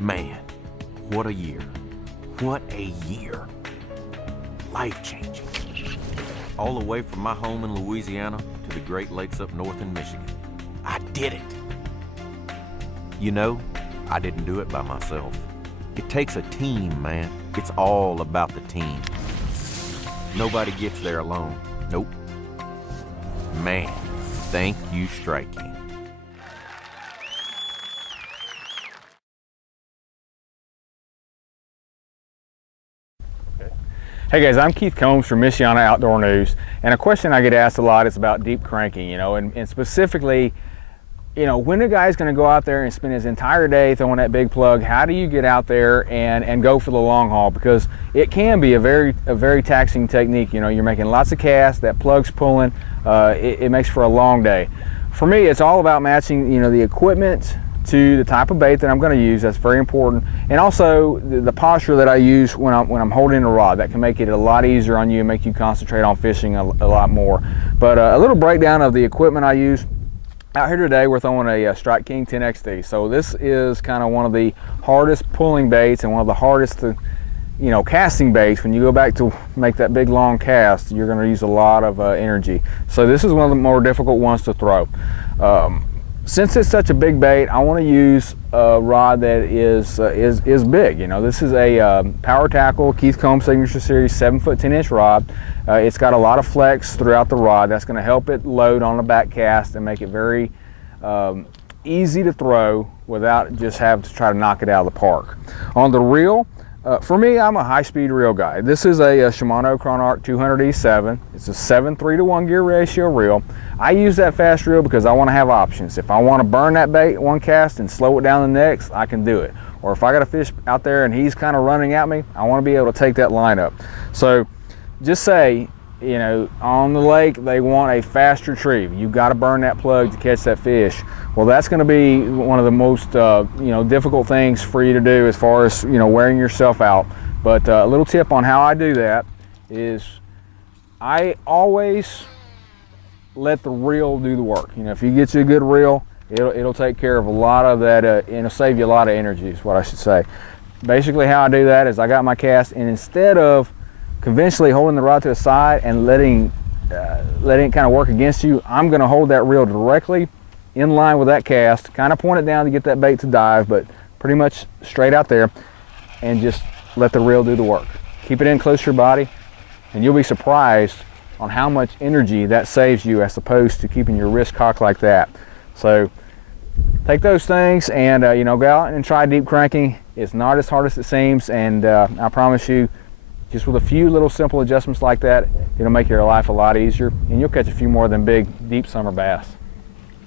Man, what a year. What a year. Life-changing. All the way from my home in Louisiana to the Great Lakes up north in Michigan. I did it. You know, I didn't do it by myself. It takes a team, man. It's all about the team. Nobody gets there alone. Nope. Man, thank you, Strike King. Hey guys, I'm Keith Combs from Michiana Outdoor News, and a question I get asked a lot is about deep cranking, and specifically, when a guy's going to go out there and spend his entire day throwing that big plug, how do you get out there and go for the long haul? Because it can be a very taxing technique. You're making lots of casts, that plug's pulling, it makes for a long day. For me, it's all about matching, the equipment to the type of bait that I'm going to use. That's very important, and also the posture that I use when I'm holding a rod. That can make it a lot easier on you and make you concentrate on fishing a lot more. But a little breakdown of the equipment I use. Out here today, we're throwing a Strike King 10XD. So this is kind of one of the hardest pulling baits and one of the hardest casting baits. When you go back to make that big long cast, you're going to use a lot of energy. So this is one of the more difficult ones to throw. Since it's such a big bait, I want to use a rod that is big. This is a Power Tackle Keith Combs Signature Series 7-foot 10-inch rod. It's got a lot of flex throughout the rod. That's going to help it load on the back cast and make it very easy to throw without just having to try to knock it out of the park. On the reel, for me, I'm a high-speed reel guy. This is a Shimano Chronarch 200E7. It's a 7:3-to-1 gear ratio reel. I use that fast reel because I want to have options. If I want to burn that bait one cast and slow it down the next, I can do it. Or if I got a fish out there and he's kind of running at me, I want to be able to take that line up. So just say, on the lake they want a fast retrieve. You've got to burn that plug to catch that fish. Well, that's going to be one of the most difficult things for you to do as far as wearing yourself out. But a little tip on how I do that is I always let the reel do the work. If you get you a good reel, it'll take care of a lot of that, it'll save you a lot of energy is what I should say. Basically how I do that is I got my cast, and instead of conventionally holding the rod to the side and letting it kind of work against you, I'm going to hold that reel directly in line with that cast, kind of point it down to get that bait to dive, but pretty much straight out there, and just let the reel do the work. Keep it in close to your body, and you'll be surprised on how much energy that saves you as opposed to keeping your wrist cocked like that. So take those things and go out and try deep cranking. It's not as hard as it seems, and I promise you, just with a few little simple adjustments like that, it'll make your life a lot easier, and you'll catch a few more of them big, deep summer bass.